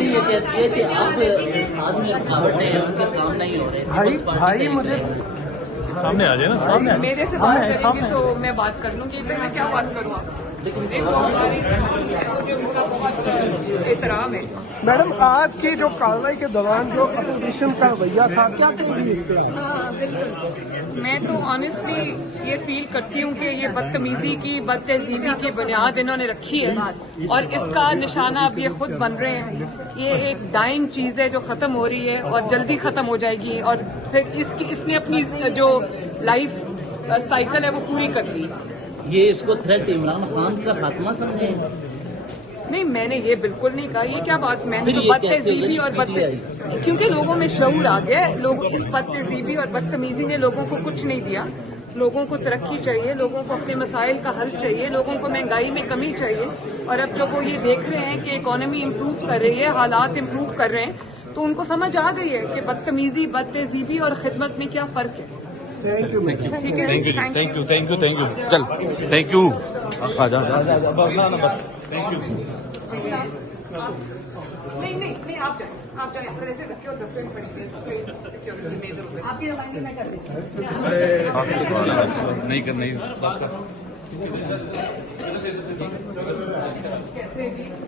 یہ کہتی ہے کہ آپ آدمی اپنا بڑھنے ہیں اس کے کام نہیں ہو رہے. بھائی مجھے سامنے آ جائے نا، سامنے میرے سے بات کریں گی تو میں بات کر لوں گی، تو میں کیا بات کروں آپ؟ دیکھو ہماری مجھے ان کا بہت احترام ہے. میڈم آج کی جو کارروائی کے دوران جو اپوزیشن کا رویہ تھا، کیا کہیں گی اس پہ؟ بالکل، میں تو آنیسٹلی یہ فیل کرتی ہوں کہ یہ بدتمیزی کی، بد تہذیبی کی بنیاد انہوں نے رکھی ہے، اور اس کا نشانہ اب یہ خود بن رہے ہیں. یہ ایک ڈائنگ چیز ہے جو ختم ہو رہی ہے اور جلدی ختم ہو جائے گی، اور پھر اس نے اپنی جو لائف سائیکل ہے وہ پوری کر لی. یہ اس کو تھریٹ عمران خان کا خاتمہ سمجھیں؟ نہیں، میں نے یہ بالکل نہیں کہا. یہ کیا بات، میں نے تو بد تہذیبی اور کیونکہ لوگوں میں شعور آ گیا ہے. لوگ اس بد تہذیبی اور بدتمیزی نے لوگوں کو کچھ نہیں دیا. لوگوں کو ترقی چاہیے، لوگوں کو اپنے مسائل کا حل چاہیے، لوگوں کو مہنگائی میں کمی چاہیے. اور اب جب وہ یہ دیکھ رہے ہیں کہ اکانومی امپروو کر رہی ہے، حالات امپروو کر رہے ہیں، تو ان کو سمجھ آ گئی ہے کہ بدتمیزی، بد تہذیبی اور خدمت میں کیا فرق ہے. ٹھیک ہے، تھینک یو. چل تھینک یو. آ جا. Thank you. نہیں، آپ جائیں اگر ایسے رکھے ہو دفتر میں پڑیں گے. آپ کی روایت میں کر نہیں.